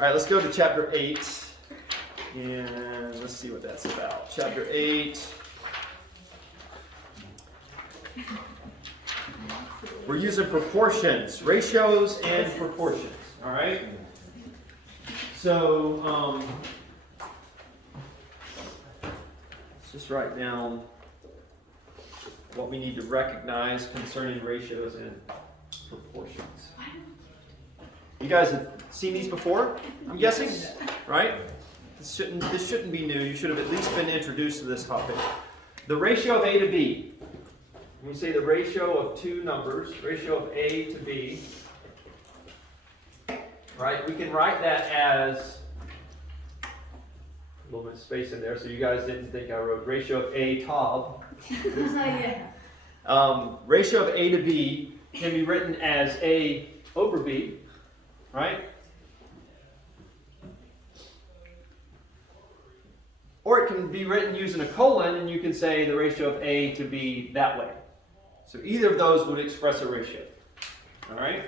All right, let's go to chapter 8, and let's see what that's about. Chapter 8. We're using proportions, ratios and proportions, all right? So, let's just write down what we need to recognize concerning ratios and proportions. You guys have seen these before, I'm guessing, right? This shouldn't be new. You should have at least been introduced to this topic. The ratio of A to B. When we say the ratio of two numbers, ratio of A to B, right? We can write that as a little bit of space in there, so you guys didn't think I wrote ratio of A Tob. Ratio of A to B can be written as A over B, right? Or it can be written using a colon, and you can say the ratio of A to B that way. So either of those would express a ratio. All right?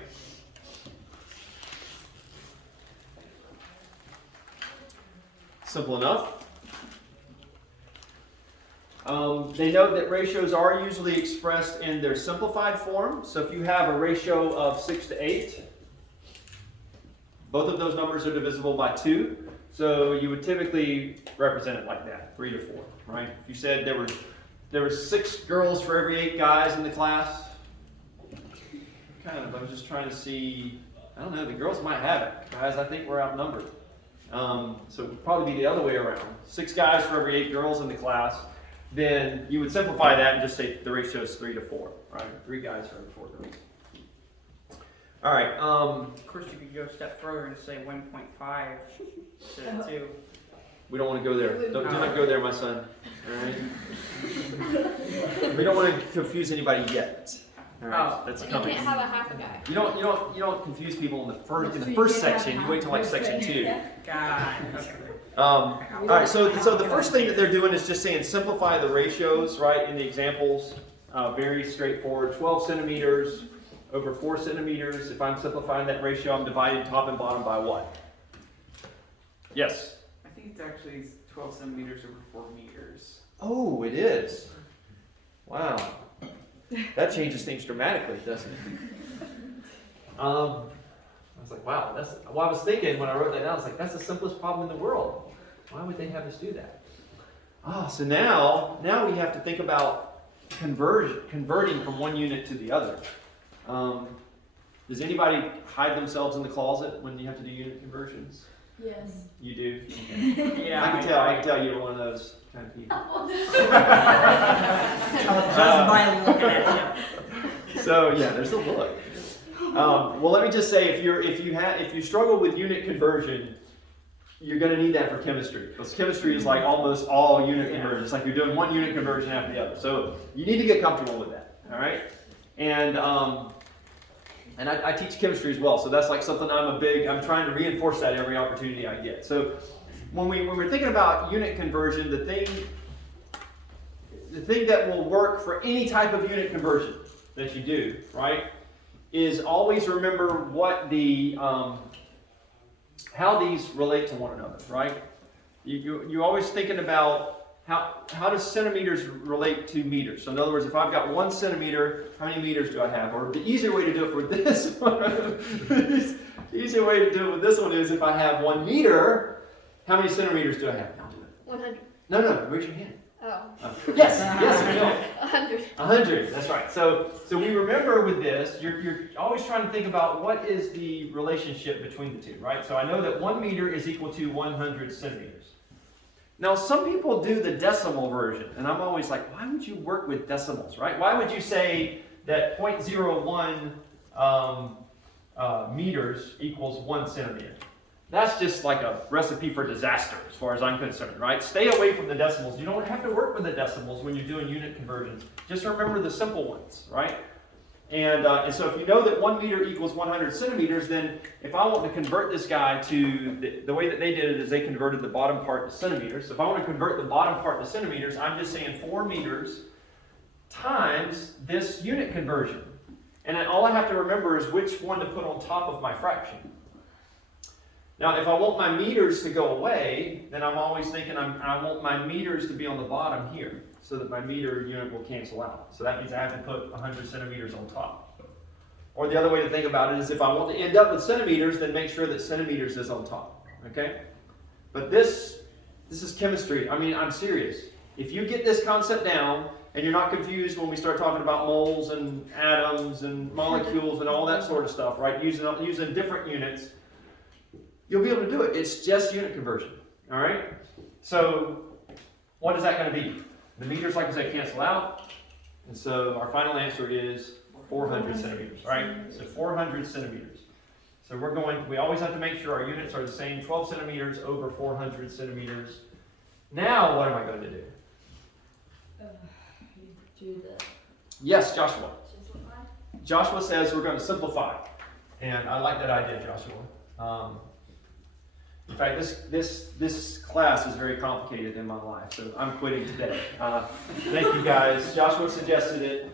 Simple enough. They note that ratios are usually expressed in their simplified form. So if you have a ratio of 6 to 8, both of those numbers are divisible by 2. So you would typically represent it like that, 3 to 4, right? If you said there were 6 girls for every 8 guys in the class, I was just trying to see, I don't know, the girls might have it. Guys, I think we're outnumbered. So it would probably be the other way around. 6 guys for every 8 girls in the class. Then you would simplify that and just say the ratio is 3 to 4, right? 3 guys for every 4 girls. All right. Of course, you could go a step further and say 1.5 to 2. We don't want to go there. Do not go there, my son. All right. We don't want to confuse anybody yet. All right. That's coming. You can't have a half a guy. You don't confuse people in the first section. You wait till like section 2. God. Okay. All right. So the first thing that they're doing is just saying simplify the ratios, right? In the examples, very straightforward. 12 centimeters over 4 centimeters. If I'm simplifying that ratio, I'm dividing top and bottom by what? Yes? I think it's actually 12 centimeters over 4 meters. Oh, it is. Wow. That changes things dramatically, doesn't it? I was like, wow. I was thinking when I wrote that down, I was like, that's the simplest problem in the world. Why would they have us do that? So now we have to think about converting from one unit to the other. Does anybody hide themselves in the closet when you have to do unit conversions? Yes. You do? Okay. Yeah. I can tell you're one of those kind of people. Just by looking at you. So yeah, there's a look. Well, let me just say, if you struggle with unit conversion, you're going to need that for chemistry, because chemistry is like almost all unit conversion. It's like you're doing one unit conversion after the other. So you need to get comfortable with that. All right, and I teach chemistry as well, so that's like something I'm trying to reinforce that every opportunity I get. So when we're thinking about unit conversion, the thing that will work for any type of unit conversion that you do, right, is always remember what how these relate to one another, right? You're always thinking about how does centimeters relate to meters? So in other words, if I've got 1 centimeter, how many meters do I have? Or the easier way to do it for this one, the easier way to do it with this one is if I have 1 meter, how many centimeters do I have? I'll do it. 100. No, raise your hand. Oh. Yes, no. 100. 100, that's right. So we remember with this, you're always trying to think about what is the relationship between the two, right? So I know that 1 meter is equal to 100 centimeters. Now, some people do the decimal version, and I'm always like, why would you work with decimals, right? Why would you say that 0.01 meters equals 1 centimeter? That's just like a recipe for disaster as far as I'm concerned, right? Stay away from the decimals. You don't have to work with the decimals when you're doing unit conversions. Just remember the simple ones, right? And so if you know that 1 meter equals 100 centimeters, then if I want to convert this guy to, the way that they did it is they converted the bottom part to centimeters. So if I want to convert the bottom part to centimeters, I'm just saying 4 meters times this unit conversion. And then all I have to remember is which one to put on top of my fraction. Now, if I want my meters to go away, then I'm always thinking I want my meters to be on the bottom here, so that my meter unit will cancel out. So that means I have to put 100 centimeters on top. Or the other way to think about it is if I want to end up with centimeters, then make sure that centimeters is on top, okay? But this is chemistry. I mean, I'm serious. If you get this concept down, and you're not confused when we start talking about moles and atoms and molecules and all that sort of stuff, right? Using different units, you'll be able to do it. It's just unit conversion, all right? So what is that going to be? The meters, like I said, cancel out. And so our final answer is 400 centimeters, right? So 400 centimeters. So we always have to make sure our units are the same, 12 centimeters over 400 centimeters. Now what am I going to do? Do the Yes, Joshua. simplify. Joshua says we're going to simplify. And I like that idea, Joshua. In fact, this class is very complicated in my life, so I'm quitting today. Thank you guys. Joshua suggested it.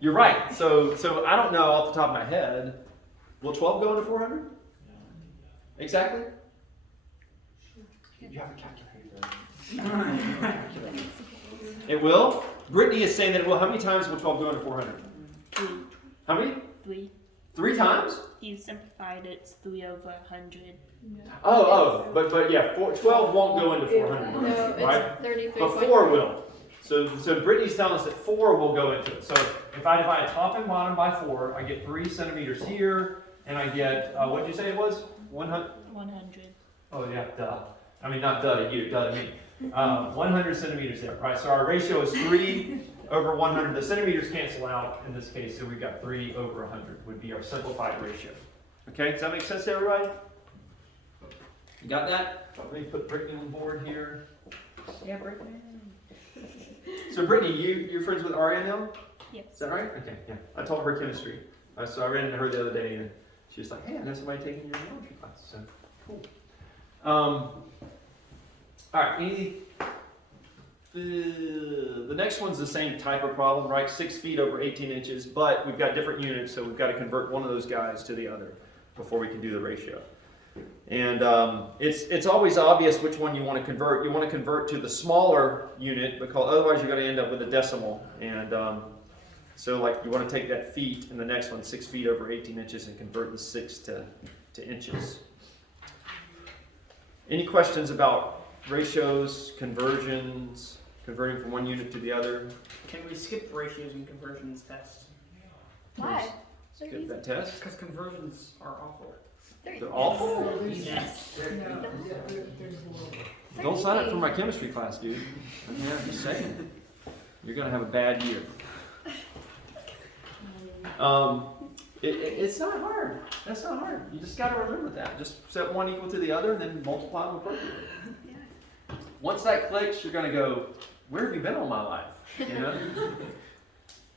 You're right. So I don't know off the top of my head. Will 12 go into 400? Exactly? You have a calculator. It will? Brittany is saying that it will. How many times will 12 go into 400? 3. How many? 3. 3 times? You simplified it, it's 3 over 100. But yeah, 12 won't go into 400, No, it's right? 33. But 4 will. So Brittany's telling us that 4 will go into it. So if I divide top and bottom by 4, I get 3 centimeters here, and I get, what did you say it was? 100? 100. Oh yeah, duh. I mean, not duh to you, duh to me. 100 centimeters there, right? So our ratio is 3 over 100. The centimeters cancel out in this case, so we've got 3 over 100 would be our simplified ratio. Okay, does that make sense to everybody? You got that? Let me put Brittany on board here. Yeah, Brittany. So Brittany, you're friends with Aria now? Yes. Is that right? Okay, yeah. I taught her chemistry. So I ran into her the other day, and she was like, "Hey, I know somebody taking your geometry class." So cool. All right. The next one's the same type of problem, right? 6 feet over 18 inches, but we've got different units, so we've got to convert one of those guys to the other before we can do the ratio. And it's always obvious which one you want to convert. You want to convert to the smaller unit because otherwise you're going to end up with a decimal. And so like you want to take that feet in the next one, 6 feet over 18 inches, and convert the 6 to inches. Any questions about ratios, conversions, converting from one unit to the other? Can we skip the ratios and conversions test? Why? Skip that test. Because conversions are awful. They're awful. Yes. Don't sign up for my chemistry class, dude. I mean, I'm just saying. You're going to have a bad year. It's not hard. That's not hard. You just got to remember that. Just set one equal to the other and then multiply them appropriately. Once that clicks, you're going to go, where have you been all my life? You know?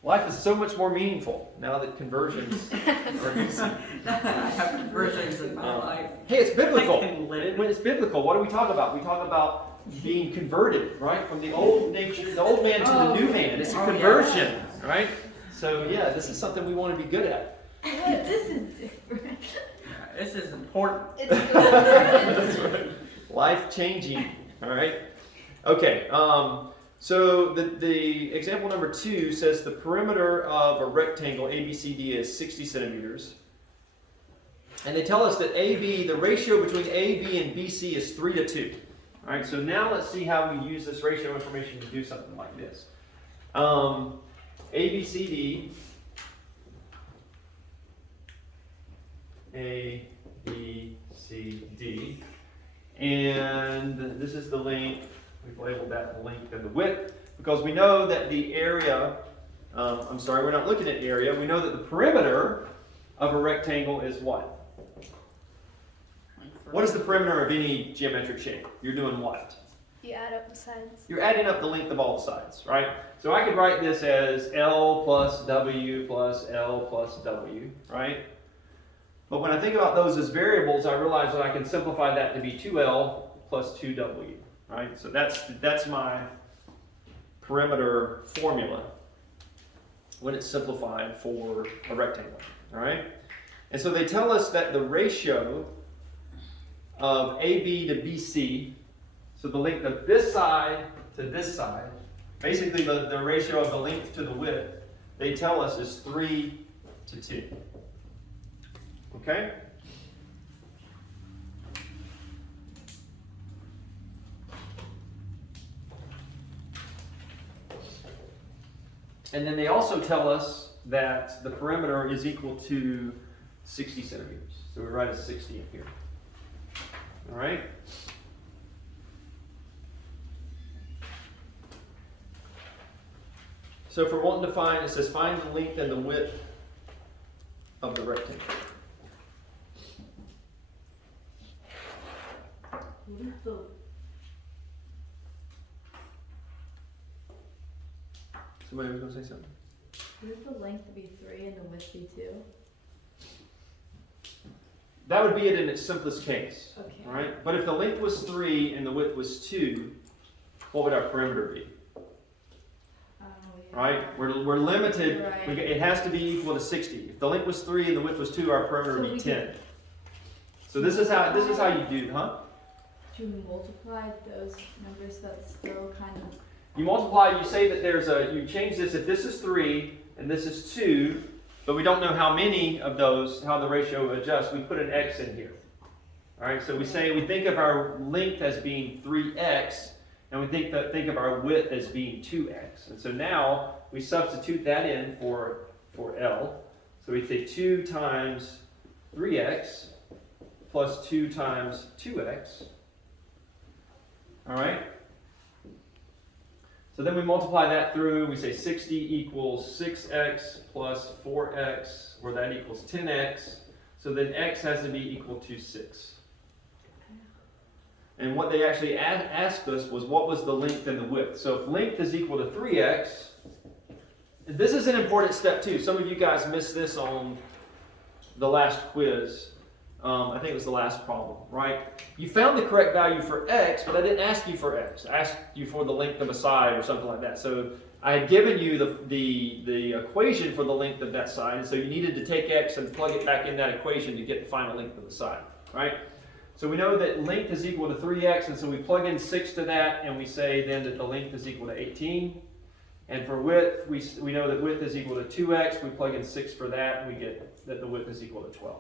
Life is so much more meaningful now that conversions are easy. I have conversions in my life. Hey, it's biblical. I can live. When it's biblical, what do we talk about? We talk about being converted, right? From the old nature, the old man to the new man. It's a conversion, right? So yeah, this is something we want to be good at. This is different. This is important. It's That's good. right. Life changing. All right. Okay. So the example number 2 says the perimeter of a rectangle ABCD is 60 centimeters. And they tell us that AB, the ratio between AB and BC is 3:2. All right, so now let's see how we use this ratio information to do something like this. ABCD, ABCD, and this is the length. We've labeled that the length and the width because we know that the area, we're not looking at area, we know that the perimeter of a rectangle is what? What is the perimeter of any geometric shape? You're doing what? You add up the sides. You're adding up the length of all the sides, right? So I could write this as L plus W plus L plus W, right? But when I think about those as variables, I realize that I can simplify that to be 2L plus 2W, right? So that's my perimeter formula when it's simplified for a rectangle. All right? And so they tell us that the ratio of AB to BC, so the length of this side to this side, basically the ratio of the length to the width, they tell us is 3 to 2. Okay? And then they also tell us that the perimeter is equal to 60 centimeters. So we write a 60 in here. All right? So if we're wanting to find, it says find the length and the width of the rectangle. Somebody was going to say something? Wouldn't the length be 3 and the width be 2? That would be it in its simplest case. Okay. All right? But if the length was 3 and the width was 2, what would our perimeter be? Oh, yeah. Right? We're limited. Right. It has to be equal to 60. If the length was 3 and the width was 2, our perimeter So would be we 10. So this is how you do, huh? Do you multiply those numbers that's still kind of... You multiply, you say that you change this, if this is 3 and this is 2, but we don't know how many of those, how the ratio adjusts, we put an x in here. All right, so we think of our length as being 3x, and we think of our width as being 2x. And so now we substitute that in for L. So we say 2 times 3x plus 2 times 2x. All right? So then we multiply that through, we say 60 equals 6x plus 4x, or that equals 10x. So then x has to be equal to 6. And what they actually asked us was what was the length and the width. So if length is equal to 3x, and this is an important step too. Some of you guys missed this on the last quiz. I think it was the last problem, right? You found the correct value for x, but I didn't ask you for x. I asked you for the length of a side or something like that. So I had given you the equation for the length of that side, and so you needed to take x and plug it back in that equation to get the final length of the side, right? So we know that length is equal to 3x, and so we plug in 6 to that, and we say then that the length is equal to 18. And for width, we know that width is equal to 2x. We plug in 6 for that, and we get that the width is equal to 12.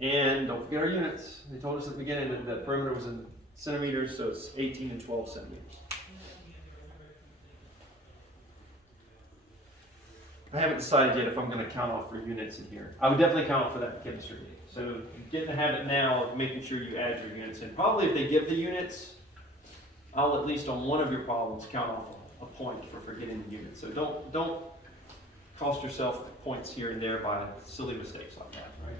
And don't forget our units. They told us at the beginning that the perimeter was in centimeters, so it's 18 and 12 centimeters. I haven't decided yet if I'm going to count off for units in here. I would definitely count off for that in chemistry. So get in the habit now of making sure you add your units in. Probably if they give the units, I'll at least on one of your problems count off a point for forgetting the units. So don't cost yourself points here and there by silly mistakes like that, right?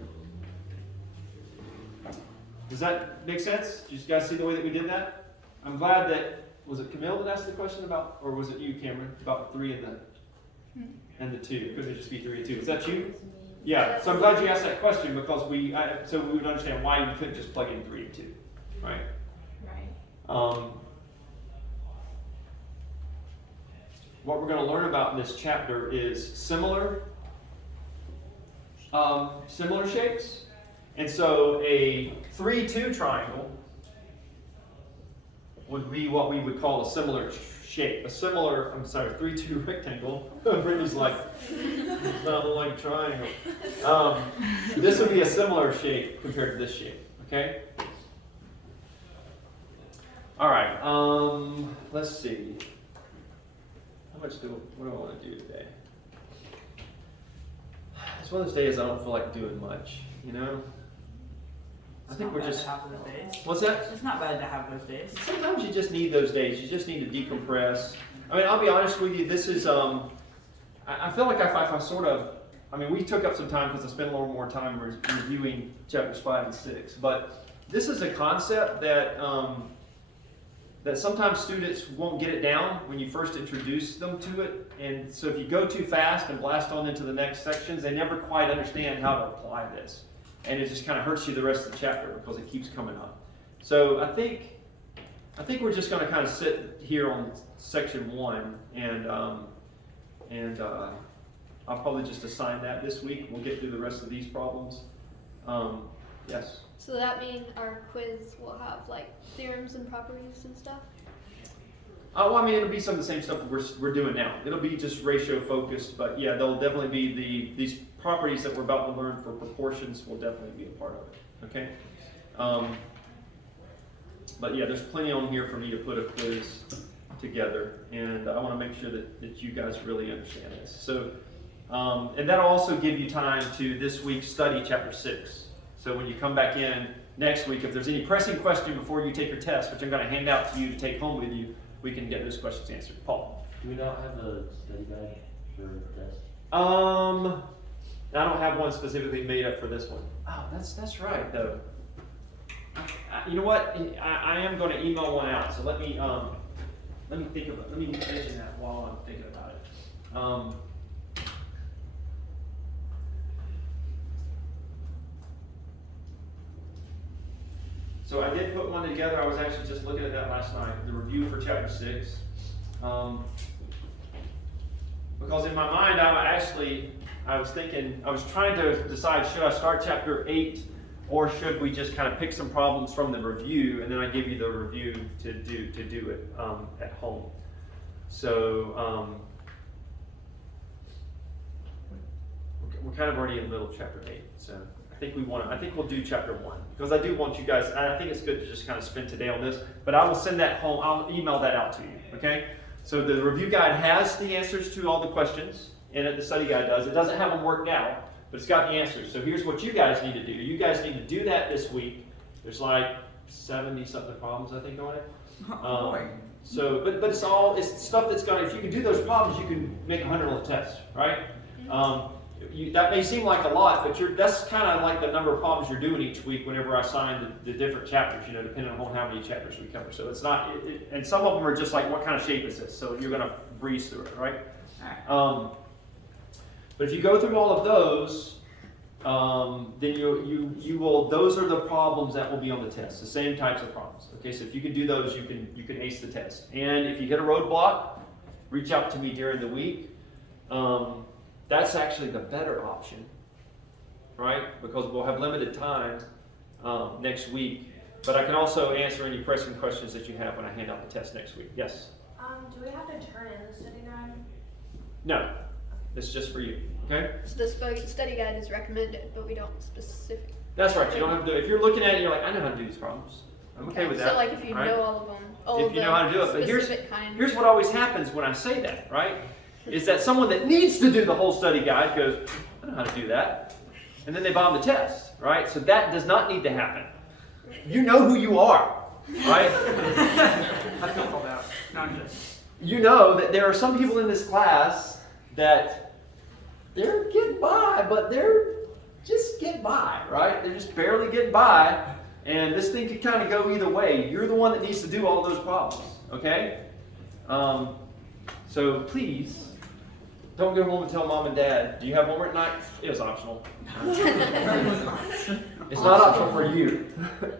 Does that make sense? Did you guys see the way that we did that? I'm glad that, was it Camille that asked the question about, or was it you, Cameron, about the 3 and the 2? It couldn't just be 3 and 2. Is that you? Yeah, so I'm glad you asked that question because so we would understand why we couldn't just plug in 3 and 2, right? Right. What we're going to learn about in this chapter is similar shapes. And so a 3-2 triangle would be what we would call a similar shape. 3-2 rectangle. Brittany's like, it's not like triangle. This would be a similar shape compared to this shape, okay? All right, let's see. What do I want to do today? It's one of those days I don't feel like doing much, you know? I think we're just... have those days. What's that? It's not bad to have those days. Sometimes you just need those days. You just need to decompress. I mean, I'll be honest with you. This is, I feel like if I sort of, I mean, we took up some time because I spent a little more time reviewing chapters 5 and 6. But this is a concept that, that sometimes students won't get it down when you first introduce them to it. And so if you go too fast and blast on into the next sections, they never quite understand how to apply this. And it just kind of hurts you the rest of the chapter because it keeps coming up. So I think we're just going to kind of sit here on section 1 and I'll probably just assign that this week. We'll get through the rest of these problems. Yes? So that mean our quiz will have like theorems and properties and stuff? Well, I mean, it'll be some of the same stuff we're doing now. It'll be just ratio focused, but yeah, there'll definitely be these properties that we're about to learn for proportions will definitely be a part of it, okay? But yeah, there's plenty on here for me to put a quiz together, and I want to make sure that you guys really understand this. So, and that'll also give you time to this week study chapter 6. So when you come back in next week, if there's any pressing question before you take your test, which I'm going to hand out to you to take home with you, we can get those questions answered. Paul? Do we not have a study guide for the test? I don't have one specifically made up for this one. Oh, that's right though. You know what? I am going to email one out. So let me think about. Let me mention that while I'm thinking about it. So I did put one together. I was actually just looking at that last night. The review for chapter 6. Because in my mind, I was thinking, I was trying to decide, should I start chapter 8 or should we just kind of pick some problems from the review and then I give you the review to do it at home. So we're kind of already in the middle of chapter 8. So I think we'll do chapter 1 because I do want you guys, I think it's good to just kind of spend today on this, but I will send that home, I'll email that out to you, okay? So the review guide has the answers to all the questions, and the study guide does. It doesn't have them worked out, but it's got the answers. So here's what you guys need to do. You guys need to do that this week. There's like 70-something problems, I think, on it. Oh, boy. So, but it's stuff that's gonna, if you can do those problems, you can make 100 on the test, right? That may seem like a lot, but that's kind of like the number of problems you're doing each week whenever I assign the different chapters, depending on how many chapters we cover. So it's not, and some of them are just like, what kind of shape is this? So you're going to breeze through it, right? But if you go through all of those, then you will, those are the problems that will be on the test, the same types of problems. Okay, so if you can do those, you can ace the test. And if you hit a roadblock, reach out to me during the week. That's actually the better option, right? Because we'll have limited time next week. But I can also answer any pressing questions that you have when I hand out the test next week. Yes? Do we have to turn in the study guide? No. It's just for you, okay? So the study guide is recommended, but we don't specific. That's right. You don't have to do it. If you're looking at it, you're like, I know how to do these problems. I'm okay with that. So like if you right? know all of them, If you know how to do it. But kind. here's what always happens when I say that, right? Is that someone that needs to do the whole study guide goes, I know how to do that. And then they bomb the test, right? So that does not need to happen. You know who you are, right? I feel called out. Not just. You know that there are some people in this class that they're getting by, but they're just getting by, right? They're just barely getting by. And this thing could kind of go either way. You're the one that needs to do all those problems, okay? So please, don't go home and tell mom and dad, do you have homework tonight? It was optional. It's not optional for you.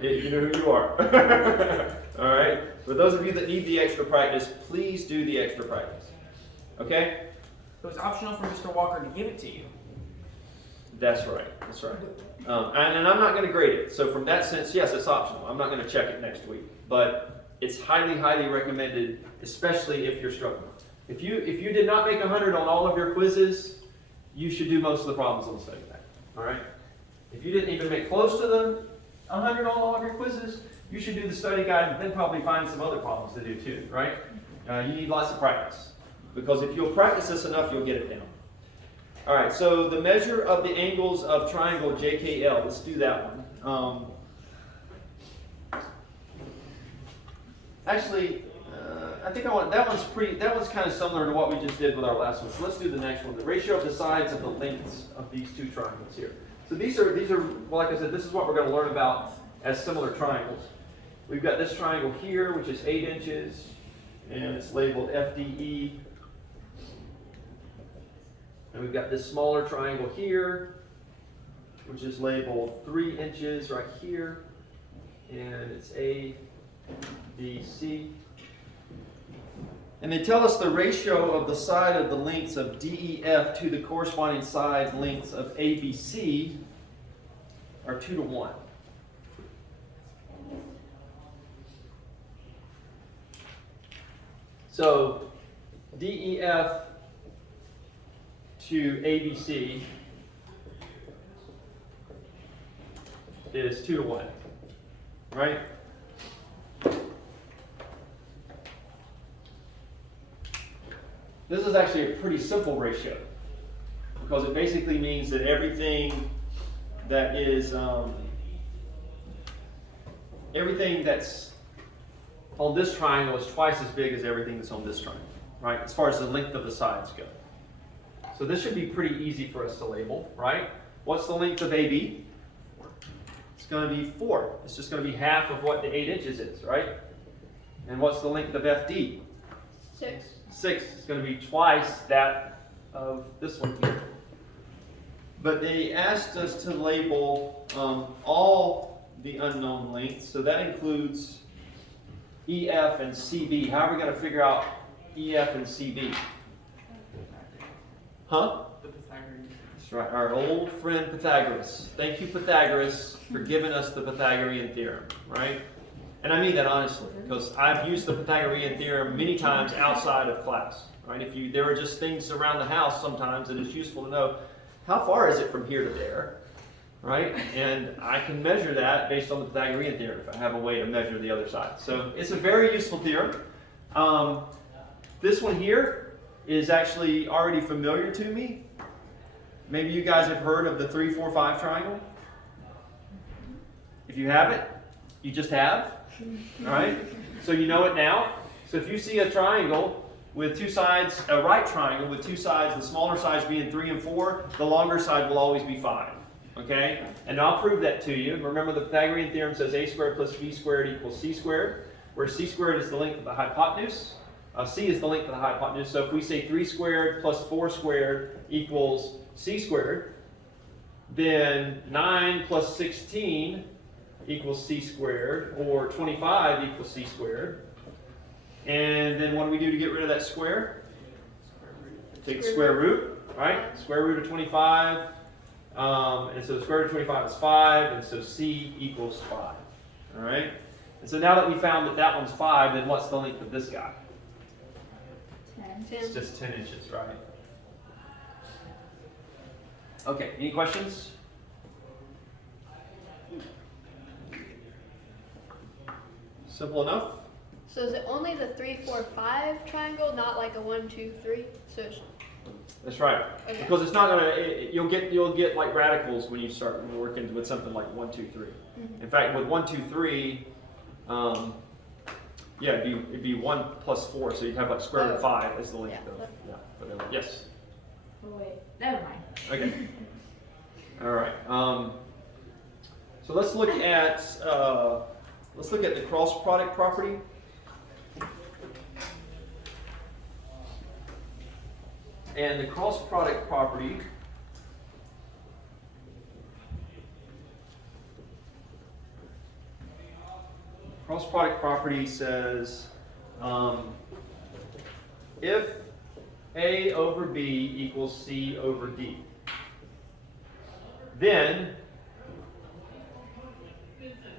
You know who you are. All right? For those of you that need the extra practice, please do the extra practice. Okay? It was optional for Mr. Walker to give it to you. That's right. That's right. And I'm not going to grade it. So from that sense, yes, it's optional. I'm not going to check it next week. But it's highly, highly recommended, especially if you're struggling. If you did not make 100 on all of your quizzes, you should do most of the problems on the study guide. All right? If you didn't even make close to the 100 on all of your quizzes, you should do the study guide and then probably find some other problems to do too, right? You need lots of practice. Because if you'll practice this enough, you'll get it down. All right, so the measure of the angles of triangle JKL, let's do that one. Actually, I think that one's kind of similar to what we just did with our last one. So let's do the next one. The ratio of the sides of the lengths of these two triangles here. So these are, well, like I said, this is what we're going to learn about as similar triangles. We've got this triangle here, which is 8 inches, and it's labeled FDE. And we've got this smaller triangle here, which is labeled 3 inches right here, and it's ABC. And they tell us the ratio of the side of the lengths of DEF to the corresponding side lengths of ABC are 2 to 1. So DEF to ABC is 2 to 1, right? This is actually a pretty simple ratio because it basically means that everything that is everything that's on this triangle is twice as big as everything that's on this triangle, right? As far as the length of the sides go. So this should be pretty easy for us to label, right? What's the length of AB? It's going to be 4. It's just going to be half of what the 8 inches is, right? And what's the length of FD? 6. 6. It's going to be twice that of this one here. But they asked us to label all the unknown lengths, so that includes EF and CB. How are we going to figure out EF and CB? Huh? The Pythagorean. That's right, our old friend Pythagoras. Thank you, Pythagoras, for giving us the Pythagorean theorem, right? And I mean that honestly, because I've used the Pythagorean theorem many times outside of class, right? There are just things around the house sometimes that it's useful to know how far is it from here to there, right? And I can measure that based on the Pythagorean theorem if I have a way to measure the other side. So it's a very useful theorem. This one here is actually already familiar to me. Maybe you guys have heard of the 3, 4, 5 triangle. If you haven't, you just have. All right? So you know it now. So if you see a triangle with two sides, a right triangle with two sides, the smaller sides being 3 and 4, the longer side will always be 5. Okay? And I'll prove that to you. Remember the Pythagorean theorem says a squared plus b squared equals c squared, where c squared is the length of the hypotenuse. C is the length of the hypotenuse. So if we say 3 squared plus 4 squared equals c squared, then 9 plus 16 equals c squared, or 25 equals c squared. And then what do we do to get rid of that square? Take the square root, right? Square root of 25. And so the square root of 25 is 5, and so c equals 5. All right? And so now that we found that that one's 5, then what's the length of this guy? 10. It's just 10 inches, right? Okay, any questions? Simple enough? So is it only the 3, 4, 5 triangle, not like a 1, 2, 3? So it's, That's right. okay. Because it's not gonna. You'll get like radicals when you start working with something like 1, 2, 3. In fact, with 1, 2, 3, yeah, it'd be 1 plus 4, so you'd have like square root of 5 as the length of. Yeah. Whatever. Yes. Oh wait, never mind. Okay. All right. So let's look at the cross product property. And the cross product property says if A over B equals C over D, then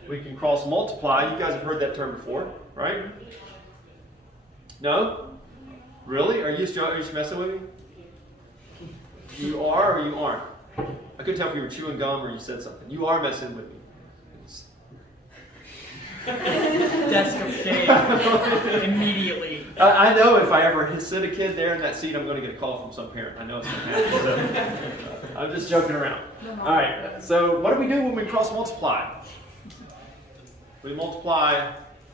we can cross multiply. You guys have heard that term before, right? No? Really? Are you just messing with me? You are or you aren't? I couldn't tell if you were chewing gum or you said something. You are messing with me. Desk of shame. Immediately. I know if I ever sit a kid there in that seat, I'm going to get a call from some parent. I know it's going to happen. So I'm just joking around. All right. So what do we do when we cross multiply? We multiply.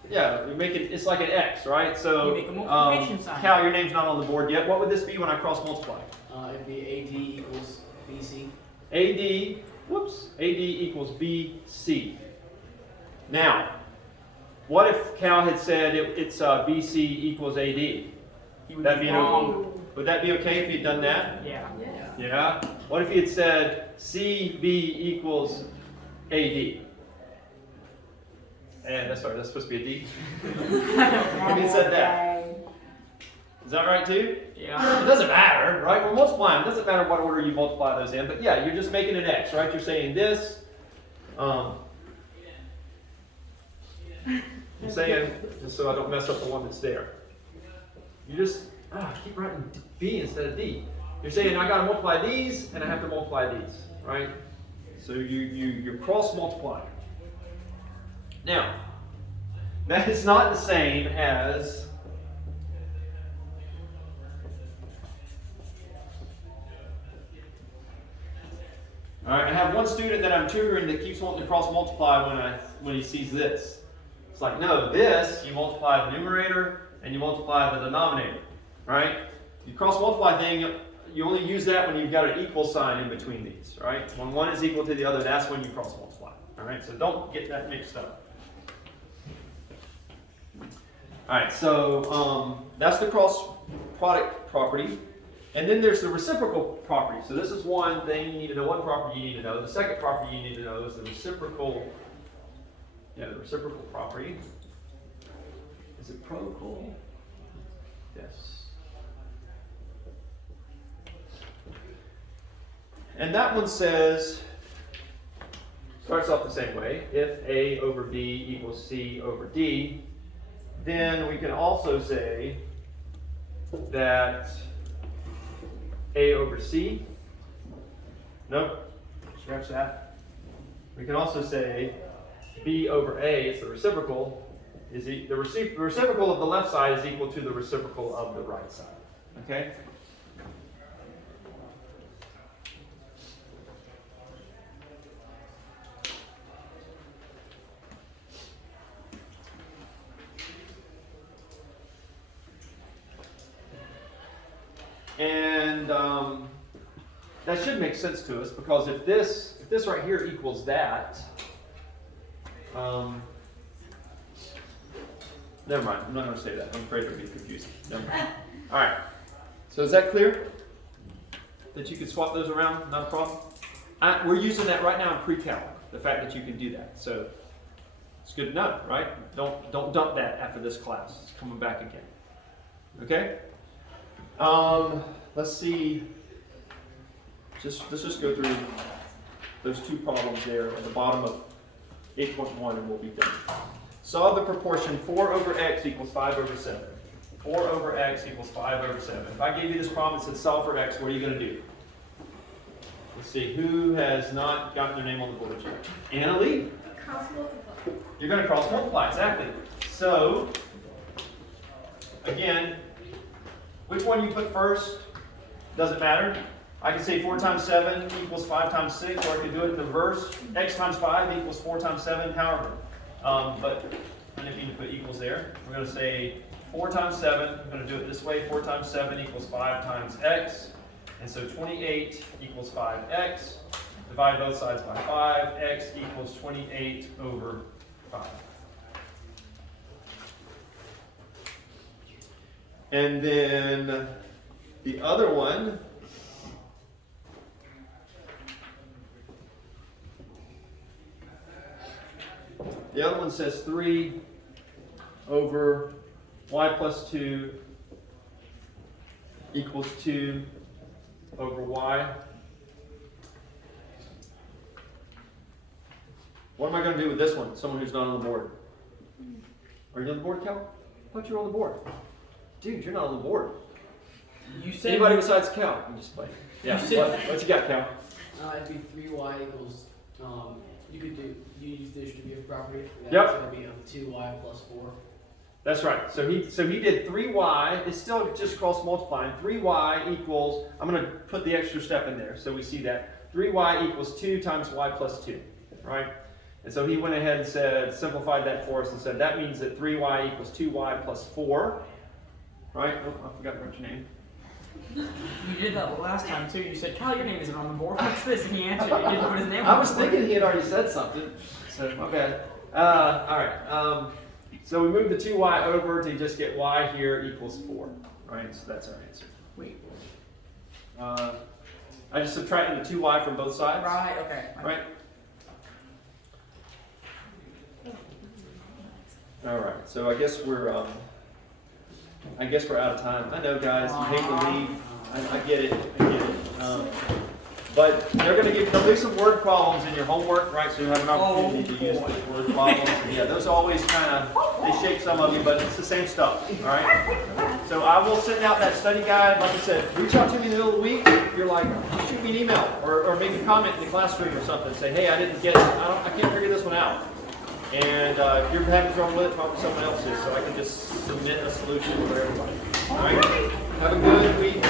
Yeah, we make it. It's like an X, right? So You make a multiplication sign. Cal, your name's not on the board yet. What would this be when I cross multiply? It'd be AD equals BC. AD equals BC. Now, what if Cal had said it's BC equals AD? He would That'd be be wrong. Would that be okay if he'd done that? Yeah. Yeah. Yeah. What if he had said CB equals AD? And that's supposed to be a D. If he said that. Is that right too? Yeah. It doesn't matter, right? We're multiplying. It doesn't matter what order you multiply those in, but yeah, you're just making an x, right? You're saying this. I'm saying, just so I don't mess up the one that's there. You just keep writing B instead of D. You're saying I got to multiply these, and I have to multiply these, right? So you're cross multiplying. Now, that is not the same as all right, I have one student that I'm tutoring that keeps wanting to cross multiply when he sees this. It's like, no, this, you multiply the numerator and you multiply the denominator, right? You cross multiply thing, you only use that when you've got an equal sign in between these, right? When one is equal to the other, that's when you cross multiply, all right? So don't get that mixed up. All right, so that's the cross product property. And then there's the reciprocal property. So this is one thing you need to know, one property you need to know. The second property you need to know is the reciprocal, the reciprocal property. Is it procal? Yes. And that one says, starts off the same way. If A over B equals C over D, then we can also say that A over C, nope, scratch that. We can also say B over A, it's the reciprocal, is the reciprocal of the left side is equal to the reciprocal of the right side, okay? And that should make sense to us because if this right here equals that, never mind. I'm not going to say that. I'm afraid it'll be confusing. Never mind. All right. So is that clear? That you can swap those around, not a problem. We're using that right now in pre-calc. The fact that you can do that. So it's good to know, right? Don't dump that after this class. It's coming back again. Okay. Let's see. Let's just go through those two problems there at the bottom of 8.1 and we'll be done. Solve the proportion 4 over x equals 5 over 7. 4 over x equals 5 over 7. If I gave you this problem and said solve for x, what are you going to do? Let's see. Who has not gotten their name on the board yet? Anna Lee. Cross multiply. You're going to cross multiply, exactly. So, again, which one you put first doesn't matter. I can say 4 times 7 equals 5 times 6, or I can do it in the reverse. X times 5 equals 4 times 7, however. But I didn't mean to put equals there. We're going to say 4 times 7. I'm going to do it this way. 4 times 7 equals 5 times x. And so 28 equals 5x. Divide both sides by 5. X equals 28 over 5. And then the other one, says 3 over y plus 2 equals 2 over y. What am I going to do with this one? Someone who's not on the board. Are you on the board, Cal? I thought you were on the board. Dude, you're not on the board. You said Anybody besides Cal? I'm just playing. Yeah. What you got, Cal? it'd be 3y equals, you use the distributive property. Yep. That's going to be 2y plus 4. That's right. So he did 3y. It's still just cross multiplying. 3y equals, I'm going to put the extra step in there so we see that. 3y equals 2 times y plus 2, right? And so he went ahead and said, simplified that for us and said that means that 3y equals 2y plus 4, right? Oh, I forgot to write your name. You did that last time too. You said, Kyle, your name isn't on the board. What's this? And he answered. He didn't put his name on I the was board. thinking he had already said something, so my bad. All right. So we move the 2y over to just get y here equals 4, right? So that's our answer. Wait. I just subtracted the 2y from both sides. Right. Okay. Right? All right. So I guess we're I guess we're out of time. I know, guys, you hate to leave. I get it. I get it. But they'll do some word problems in your homework, right? So you have an opportunity to use the word problems. And yeah, those always they shake some of you, but it's the same stuff, all right? So I will send out that study guide. Like I said, reach out to me in the middle of the week. If you're like, shoot me an email or make a comment in the classroom or something. Say, hey, I didn't get it. I can't figure this one out. And if you're having trouble with it, probably someone else is. So I can just submit a solution for everybody. All right? Have a good week.